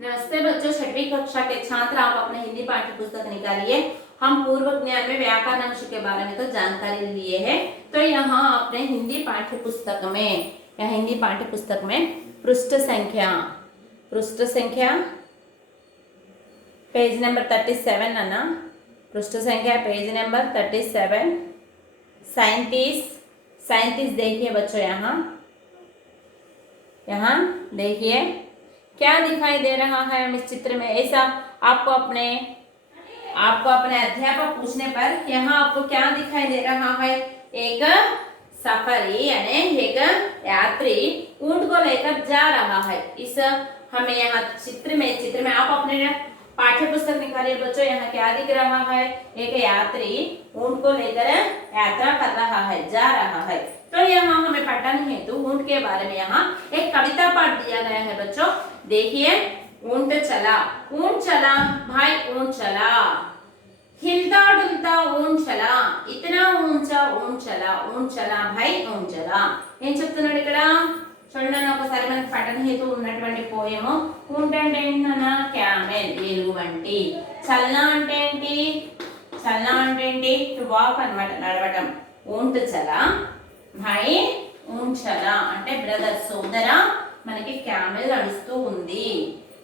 नमस्ते बच्चों, छठवीं कक्षा के छात्र आप अपने हिंदी पाठ्य पुस्तक निकालिए। हम पूर्व ज्ञान में व्याकरण अंश के बारे में तो जानकारी लिए है। तो यहाँ अपने हिंदी पाठ्य पुस्तक में पृष्ठ संख्या पेज नंबर 37 अन्ना। पृष्ठ संख्या पेज नंबर 37 37 देखिए बच्चों, यहाँ देखिए क्या दिखाई दे रहा है हम इस चित्र में। ऐसा आपको अपने अध्यापक पूछने पर यहाँ आपको क्या दिखाई दे रहा है। एक सफरी यानी एक यात्री ऊंट को लेकर जा रहा है। इस हमें यहाँ चित्र में आप अपने पाठ्य पुस्तक निकालिए बच्चों। यहाँ क्या दिख रहा है, एक यात्री ऊंट को लेकर यात्रा कर रहा है, जा रहा है। तो यहाँ हमें पठन हेतु ऊंट के बारे में यहाँ एक कविता पाठ दिया गया है बच्चों। देखिए, ऊंट चला भाई ऊंट चला, हिलता डुलता ऊंट चला, इतना ऊंचा ऊंट चला भाई ऊंट चला। ఏం చెప్తున్నాడు ఇక్కడ చూడండి ఒకసారి మనకి పఠన హేతు ఉన్నటువంటి పోయము. ऊंट అంటే ఏంటన్నా క్యామెల్, ఎలుగుబంటి. చలన అంటే ఏంటి టు వాక్ అన్నమాట, నడవడం. ऊंट చలా భాయ్ ऊंट చలా అంటే బ్రదర్, సోదర, మనకి క్యామెల్ నడుస్తూ ఉంది,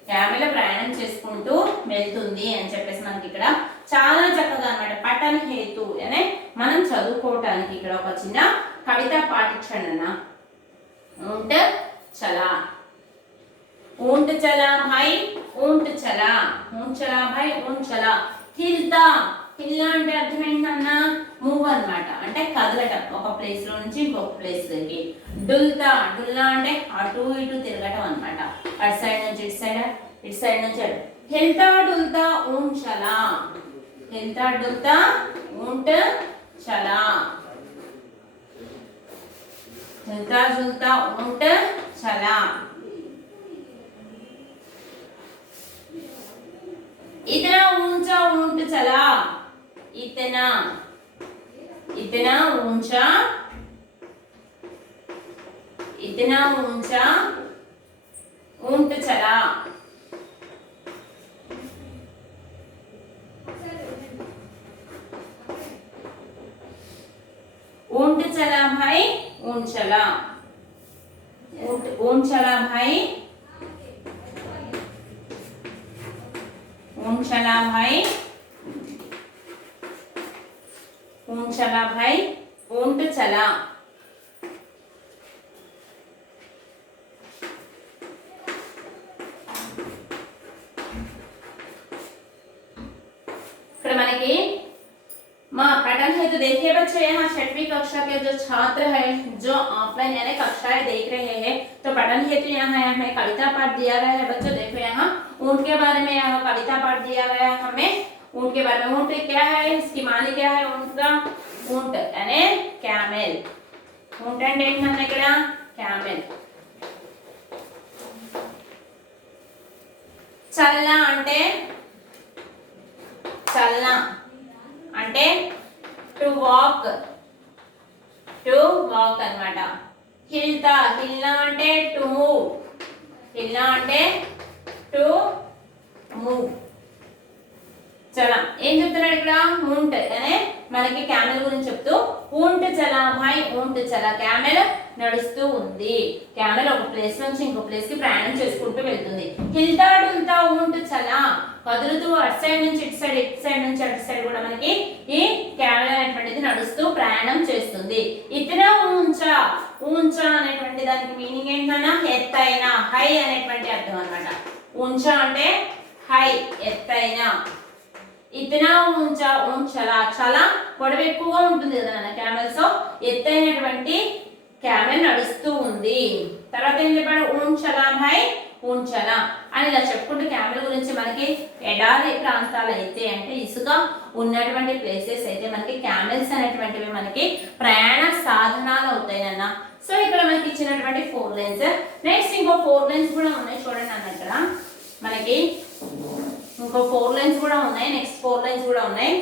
క్యామెల్ ప్రయాణం చేసుకుంటూ వెళ్తుంది అని చెప్పేసి మనకి ఇక్కడ చాలా చక్కగా అన్నమాట పఠన హేతు అనే మనం చదువుకోవటానికి ఇక్కడ ఒక చిన్న కవిత పాటించండి అన్న. ऊंट चला भाई ऊंट चला भाई ऊंट चला. హిల్లా అంటే అర్థం ఏంటన్నా మూవ్ అన్నమాట, అంటే కదలటం ఒక ప్లేస్ లో నుంచి ఇంకొక ప్లేస్ కి. డుల్లా అంటే అటు ఇటు తిరగటం అన్నమాట, అటు సైడ్ నుంచి ఇటు సైడ్ నుంచి అటు. హిల్తా డుల్తా ऊंट चला ऊंट चला. इतना ऊंचा ऊंट चला, इतना ऊंचा ऊंट चला. ऊंट चला भाई ऊंट चला, ऊंट चला भाई ऊंट चला भाई ऊंट चला. पठन हेतु देखिए बच्चों, यहाँ छठवीं कक्षा के जो छात्र हैं जो ऑफलाइन यानी कक्षाएं देख रहे हैं, तो पठन हेतु यहाँ हमें कविता पाठ दिया गया है बच्चों. देखो यहाँ ऊंट के बारे में यहाँ कविता पाठ दिया गया है हमें. ऊंट के बारे में, ऊंट क्या है, इसकी मानी क्या है ऊंट का. ऊंट यानी कैमल, ऊंट అంటే ఏంటన్నా ఇక్కడ క్యామెల్. చల్నా అంటే టు వాక్ అన్నమాట. హిల్నా అంటే టు మూవ్, చలా ఏం చెప్తున్నాడు ఇక్కడ, ऊंट అనే మనకి క్యామెల్ గురించి చెప్తూ ऊंट చలా భాయ్ ऊंट చలా, క్యామెల్ నడుస్తూ ఉంది, క్యామెల్ ఒక ప్లేస్ నుంచి ఇంకో ప్లేస్ కి ప్రయాణం చేసుకుంటూ వెళ్తుంది. హిల్తా డుల్తా ऊंट చలా, కదులుతూ అటు సైడ్ నుంచి ఇటు సైడ్ నుంచి అటు సైడ్ కూడా మనకి ఈ క్యామెల్ అనేటువంటిది నడుస్తూ ప్రయాణం చేస్తుంది. ఇతనా ఊంచా అనేటువంటి దానికి మీనింగ్ ఏంటన్నా ఎత్తైన, హై అనేటువంటి అర్థం అన్నమాట. ఊంచా అంటే హై, ఎత్తైన. ఇతనా ఊంచా ऊंट चला, చాలా పొడవు ఎక్కువగా ఉంటుంది కదా నాన్న క్యామెల్, సో ఎత్తైనటువంటి క్యామెల్ నడుస్తూ ఉంది. తర్వాత ఏం చెప్పాడు, ऊंट चला भाई ऊंट चला అని ఇలా చెప్పుకుంటూ క్యామెల్ గురించి మనకి ఎడారి ప్రాంతాలు అయితే అంటే ఇసుక ఉన్నటువంటి ప్లేసెస్ అయితే మనకి క్యామెల్స్ అనేటువంటివి మనకి ప్రయాణ సాధనాలు అవుతాయన్న. సో ఇక్కడ మనకి ఇచ్చినటువంటి 4 లైన్స్, నెక్స్ట్ ఇంకో 4 లైన్స్ కూడా ఉన్నాయి చూడండి అన్న. ఇక్కడ మనకి ఇంకో 4 లైన్స్ కూడా ఉన్నాయి, నెక్స్ట్ 4 లైన్స్ కూడా ఉన్నాయి.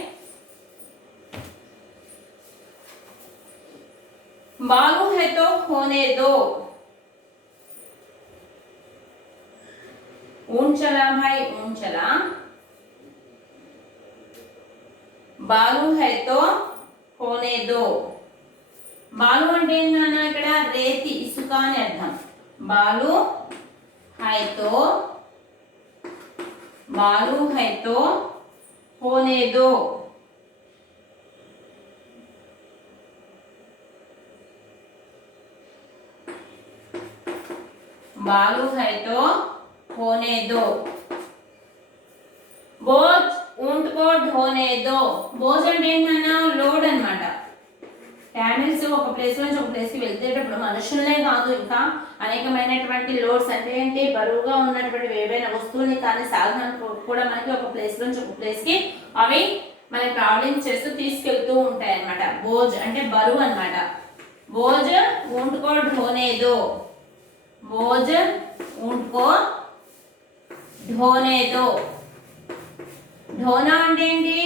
बालू है तो होने दो, ऊंट चला भाई ऊंट चला, बालू है तो होने दो। బాలు అంటే ఏంటన్నా ఇక్కడ రేతి ఇసుక అని అర్థం. బాలు హై తో होने दो. बालू है तो होने दो. बोझ ऊंट को ढोने दो. बोझ అంటే ఏంటన్నా లోడ్ అన్నమాట. క్యామెల్స్ ఒక ప్లేస్ నుంచి ఒక ప్లేస్ కి వెళ్తేటప్పుడు మనుషులనే కాదు ఇంకా అనేకమైనటువంటి లోడ్స్ అంటే ఏంటి బరువుగా ఉన్నటువంటి ఏవైనా వస్తువుని కానీ సాధనాలు కూడా మనకి ఒక ప్లేస్ నుంచి ఒక ప్లేస్ కి అవి మన ట్రావెలింగ్ చేస్తూ తీసుకెళ్తూ ఉంటాయి అన్నమాట. బోజ్ అంటే బరువు అన్నమాట. బోజ్ ऊंट को ढोने दो. బోజ్ ऊंट को ढोने दो. ढोना అంటే ఏంటి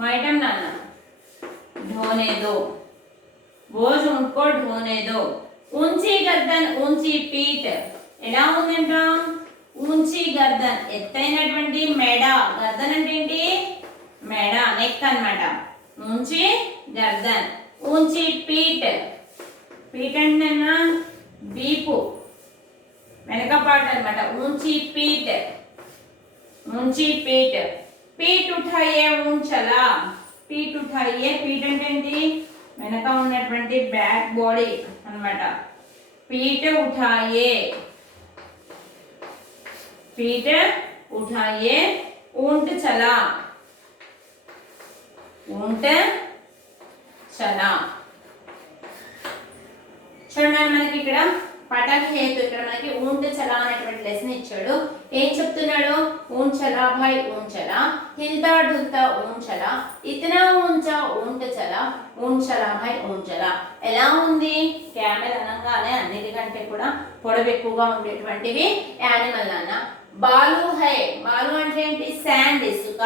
మోయటం నాన్న. ढोने दो. बोझ उनको ढोने दो. ऊंची गर्दन ऊंची पीठ ఎలా ఉందంట ऊंची गर्दन ఎత్తైనటువంటి మెడ. గర్దన్ అంటే ఏంటి మెడ నెక్ అన్నమాట. ऊंची गर्दन ऊंची पीठ. పీఠ అంటే వీపు వెనక పార్ట్ అన్నమాట. ऊंची पीठ ऊंची पीठ. पीठ उठाइए ऊंट चला. पीठ उठाइए. पीठ అంటే ఏంటి వెనక ఉన్నటువంటి బ్యాక్ బాడీ అన్నమాట. पीठ उठाइए. पीठ उठाइए ऊंट चला. ऊंट चला. చూడండి మనకి ఇక్కడ పటక్ హేతు ఇక్కడ మనకి ऊंट चला అనేటువంటి లెసన్ ఇచ్చాడు. ఏం చెప్తున్నాడు ऊंट चला भाई ऊंट चला, हिलता डुलता ऊंट चला, इतना ऊंचा ऊंट चला, ऊंट चला भाई ऊंट चला. ఎలా ఉంది క్యామెల్ అనగానే అన్నిటికంటే కూడా పొడవు ఎక్కువగా ఉండేటువంటివి యానిమల్ అన్న. బాలు హై. బాలు అంటే ఏంటి శాండ్ ఇసుక.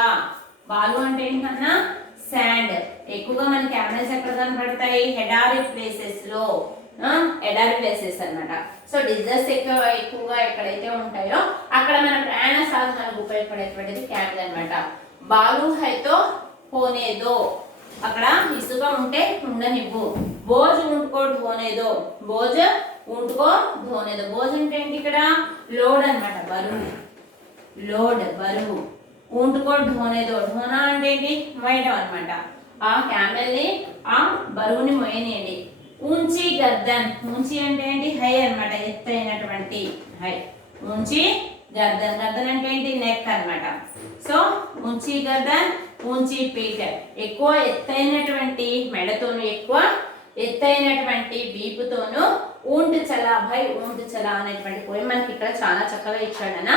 బాలు అంటే ఏంటన్నా శాండ్. ఎక్కువగా మన క్యామెల్స్ ఎక్కడ కనబడతాయి ఎడారి ప్లేసెస్ లో. ఎడారి ప్లేసెస్ అన్నమాట. సో డిజర్ట్స్ ఎక్కువగా ఎక్కడైతే ఉంటాయో అక్కడ మన ప్రయాణ సాధనాలకు ఉపయోగపడేటువంటిది క్యామెల్ అన్నమాట. బాలు హైతో హోనే దో. అక్కడ ఇసుక ఉంటే ఉండనివ్వు. బోజ్ ऊंट को ढोने दो. బోజ్ ऊंट को ढोने दो. బోజ్ అంటే ఏంటి ఇక్కడ లోడ్ అన్నమాట. బరువు. లోడ్ బరువు. ऊंट को ढोने दो. ढोना అంటే ఏంటి మోయడం అన్నమాట. ఆ క్యామెల్ ని ఆ బరువుని మోయనియండి. ऊंची गर्दन. ऊंची అంటే ఏంటి హై అన్నమాట. ఎత్తైనటువంటి హై. ऊंची गर्दन. गर्दन అంటే ఏంటి నెక్ అన్నమాట. సో ऊंची गर्दन ऊंची पीठ. ఎక్కువ ఎత్తైనటువంటి మెడతోను ఎక్కువ ఎత్తైనటువంటి వీపుతోను ऊंट चला भाई ऊंट चला అనేటువంటి పోయం మనకి ఇక్కడ చాలా చక్కగా ఇచ్చాడన్న.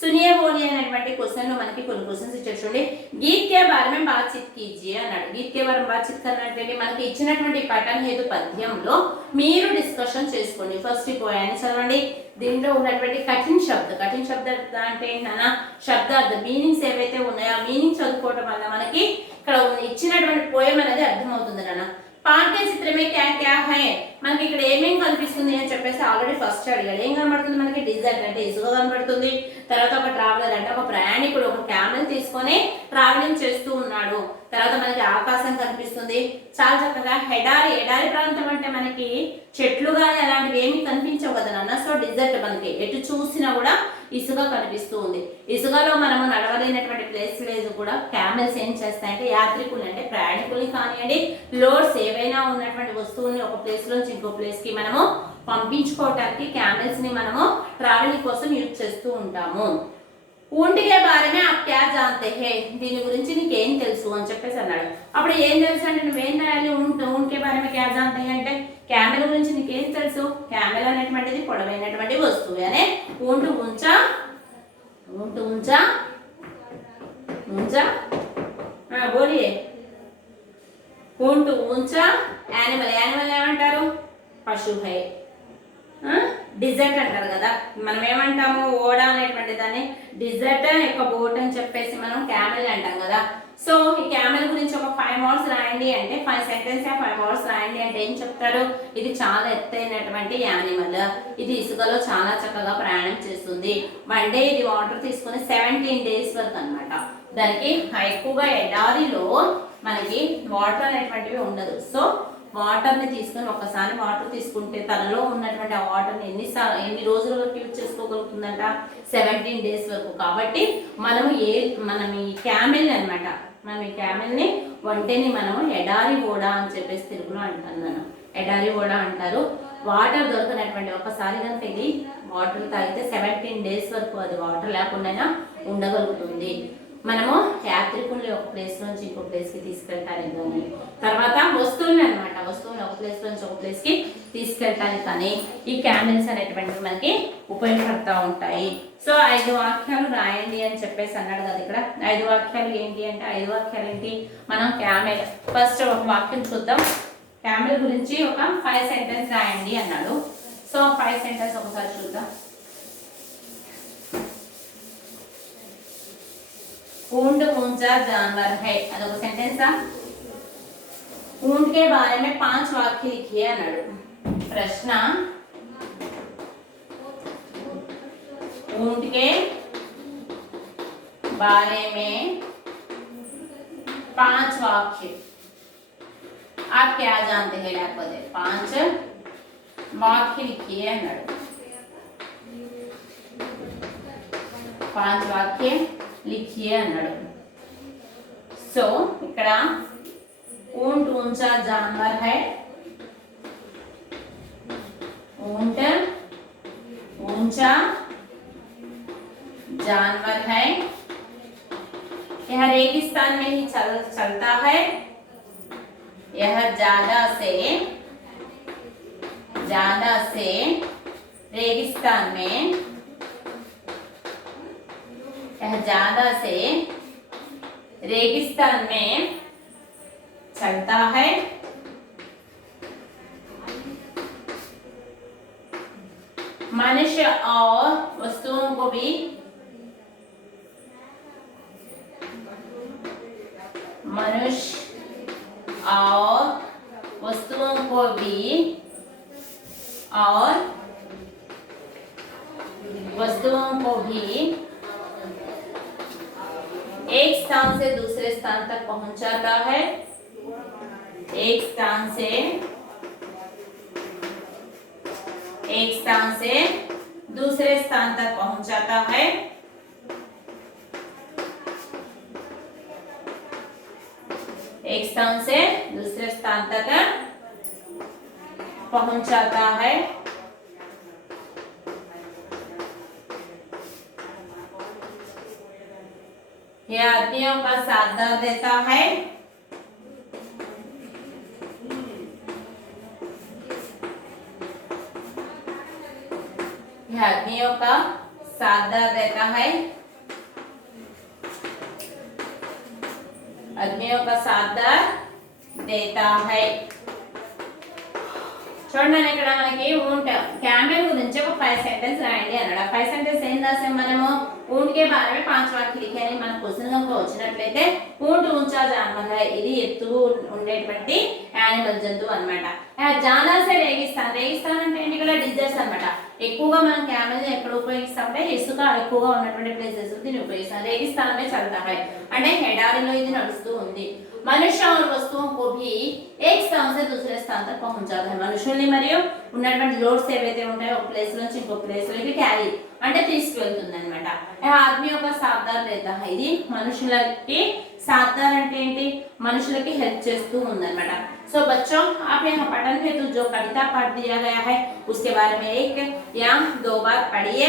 सुनिए बोलिए అనేటువంటి క్వశ్చన్ లో మనకి కొన్ని క్వశ్చన్స్ ఇచ్చారు చూడండి. గీత్ కే బారే మే బాత్చీత్ కీజియే అన్నాడు. గీత్ కే బారే మే బాత్చీత్ కర్నంటే మనకి ఇచ్చినటువంటి పఠన్ హేతు పద్యంలో మీరు డిస్కషన్ చేసుకోండి. ఫస్ట్ పోయాన్ని చదవండి. దీంట్లో ఉన్నటువంటి కఠిన్ శబ్ద అంటే ఏంటన్నా శబ్దార్థ మీనింగ్స్ ఏవైతే ఉన్నాయో ఆ మీనింగ్ చదువుకోవడం వల్ల మనకి ఇక్కడ ఇచ్చినటువంటి పోయం అనేది అర్థమవుతుంది నాన్న. పాఠ్య చిత్రమే క్యా క్యా హై. మనకి ఇక్కడ ఏమేం కనిపిస్తుంది అని చెప్పేసి ఆల్రెడీ ఫస్ట్ అడిగాడు. ఏం కనబడుతుంది మనకి డిజర్ట్ అంటే ఇసుక కనబడుతుంది. తర్వాత ఒక ట్రావెలర్ అంటే ఒక ప్రయాణికుడు ఒక క్యామెల్ తీసుకొని ట్రావెలింగ్ చేస్తూ ఉన్నాడు. తర్వాత మనకి ఆకాశం కనిపిస్తుంది చాలా చక్కగా. ఎడారి ప్రాంతం అంటే మనకి చెట్లు కానీ అలాంటివి ఏమి కనిపించవు కదా నాన్న. సో డిజర్ట్ మనకి ఎటు చూసినా కూడా ఇసుక కనిపిస్తూ ఉంది. ఇసుకలో మనము నడవలేనటువంటి ప్లేస్ లేదు కూడా క్యామెల్స్ ఏం చేస్తాయంటే యాత్రికులు అంటే ప్రయాణికుల్ని కానివ్వండి లోడ్స్ ఏవైనా ఉన్నటువంటి వస్తువుల్ని ఒక ప్లేస్ నుంచి ఇంకో ప్లేస్ కి మనము పంపించుకోవటానికి క్యామెల్స్ ని మనము ట్రావెలింగ్ కోసం యూజ్ చేస్తూ ఉంటాము. ऊंट के बारे में आप क्या जानते हैं. దీని గురించి నీకు ఏం తెలుసు అని చెప్పేసి అన్నాడు. అప్పుడు ఏం తెలుసు అంటే నువ్వేం రాయాలి. ऊंट के बारे में क्या जानते हैं అంటే క్యామెల్ గురించి నీకు ఏం తెలుసు. క్యామెల్ అనేటువంటిది పొడవైనటువంటి వస్తువు అనే. ऊंट ऊंचा बोलिए. ऊंट ऊंचा. యానిమల్ ఏమంటారు పశువు హై. డిజర్ట్ అంటారు కదా, మనం ఏమంటాము ఓడా అనేటువంటి దాన్ని డిజర్ట్ యొక్క బోట్ అని చెప్పేసి మనం క్యామెల్ అంటాం కదా. సో ఈ క్యామెల్ గురించి ఒక 5 వర్డ్స్ రాయండి అంటే 5 సెంటెన్స్ 5 వర్డ్స్ రాయండి అంటే ఏం చెప్తారు? ఇది చాలా ఎత్తైనటువంటి యానిమల్, ఇది ఇసుకలో చాలా చక్కగా ప్రయాణం చేస్తుంది. 1 డే ఇది వాటర్ తీసుకుని 17 డేస్ వరకు అన్నమాట. దానికి ఎక్కువగా ఎడారిలో మనకి వాటర్ అనేటువంటివి ఉండదు. సో వాటర్ని తీసుకొని ఒకసారి వాటర్ తీసుకుంటే తనలో ఉన్నటువంటి ఆ వాటర్ని ఎన్ని రోజుల వరకు యూజ్ చేసుకోగలుగుతుందంట? 17 డేస్ వరకు. కాబట్టి మనం ఈ క్యామెల్ అనమాట, మనం ఈ క్యామెల్ని వంటని మనం ఎడారి ఓడా అని చెప్పేసి తెలుగులో అంటున్నాను. ఎడారి ఓడా అంటారు. వాటర్ దొరకనటువంటి ఒకసారి కనుక ఇది వాటర్ తాగితే 17 డేస్ వరకు అది వాటర్ లేకుండా ఉండగలుగుతుంది. మనము యాత్రికుల్ని ఒక ప్లేస్ నుంచి ఇంకో ప్లేస్కి తీసుకెళ్ళటానికి కానీ, తర్వాత వస్తువులు అనమాట, వస్తువులు ఒక ప్లేస్ నుంచి ఒక ప్లేస్కి తీసుకెళ్ళటానికి కానీ ఈ క్యామెల్స్ అనేటువంటివి మనకి ఉపయోగపడుతూ ఉంటాయి. సో 5 వాక్యాలు రాయండి అని చెప్పేసి అన్నాడు కదా ఇక్కడ. 5 వాక్యాలు ఏంటి అంటే 5 వాక్యాలు ఏంటి? మనం క్యామెల్ ఫస్ట్ ఒక వాక్యం చూద్దాం. క్యామెల్ గురించి ఒక 5 సెంటెన్స్ రాయండి అన్నాడు. సో 5 సెంటెన్స్ ఒకసారి చూద్దాం. ऊंट ऊंचा जानवर है, अदొక సెంటెన్స్. ऊंट के बारे में 5 वाक्य लिखिए అన్నాడు. ప్రశ్న, ऊंट के बारे में 5 वाक्य आप क्या जानते हैं? లేకపోతే 5 వాక్య लिखिए అన్నాడు. 5 వాక్య लिखिए అన్నాడు. సో ఇక్కడ ऊंट ऊंचा जानवर है, ऊंट ऊंचा जानवर है, यह रेगिस्तान में ही चलता है, यह ज्यादा से रेगिस्तान में, यह ज्यादा से रेगिस्तान में चलता है, मनुष्य और वस्तुओं को भी एक स्थान से दूसरे स्थान तक पहुंचाता है, एक स्थान से दूसरे स्थान तक पहुंचाता है, एक स्थान से दूसरे स्थान तक पहुंचाता है, यह आदमियों का साथ देता है, यह आदमियों का साथ देता है, आदमियों का साथ देता है. చూడండి ఇక్కడ మనకి ऊंट कैमल గురించి ఒక 5 సెంటెన్స్ రాయండి అన్నాడు. 5 సెంటెన్స్ ఏం రాసాం మనము? ऊंट के बारे में 5 వాక్య लिखे అని మన క్వశ్చన్ కనుక వచ్చినట్లయితే ऊंट ऊंचा जानवर है, ఇది ఎత్తు ఉండేటువంటి యానిమల్ జంతువు అన్నమాట. జానా సే రేగిస్తాన్, రేగిస్తాన్ అంటే ఏంటి? ఇక్కడ డిజర్ట్స్ అన్నమాట. ఎక్కువగా మనం క్యామెల్ ఎక్కడ ఉపయోగిస్తామంటే ఇసుక ఎక్కువగా ఉన్నటువంటి ప్లేసెస్ దీన్ని ఉపయోగిస్తాం. రేగిస్తాన్ మే చల్తా హై అంటే ఎడారిలో ఇది నడుస్తూ ఉంది. मनुष्य और वस्तुओं को भी एक स्थान से दूसरे स्थान तक पहुंचाता है. మనుషుల్ని మరియు ఉన్నటువంటి లోడ్స్ ఏవైతే ఉంటాయో ఒక ప్లేస్ నుంచి ఇంకో ప్లేస్ లోకి క్యారీ అంటే తీసుకువెళ్తుంది అనమాట. ఆద్మీ యొక్క సాధారణ దేతా హై, ఇది మనుషులకి సాధారణ అంటే ఏంటి? మనుషులకి హెల్ప్ చేస్తూ ఉందన్నమాట. सो बच्चों आप यहाँ पठन हेतु जो कविता पाठ दिया गया है उसके बारे में 1 या 2 बार पढ़िए,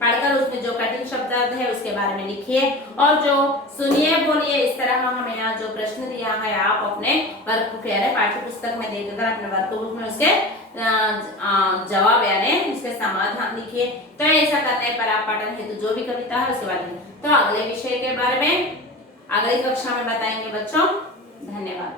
पढ़कर उसमें जो कठिन शब्द है उसके बारे में लिखिए और जो सुनिए बोलिए. इस तरह हमें यहाँ जो प्रश्न दिया है आप अपने वर्कबुक यानी पाठ्य पुस्तक में देकर अपने वर्कबुक में उसके जवाब यानी उसके समाधान लिखिए. तो ऐसा करने पर आप पठन हेतु जो भी कविता है उसके बारे में तो अगले विषय के बारे में अगली कक्षा में बताएंगे बच्चों. धन्यवाद.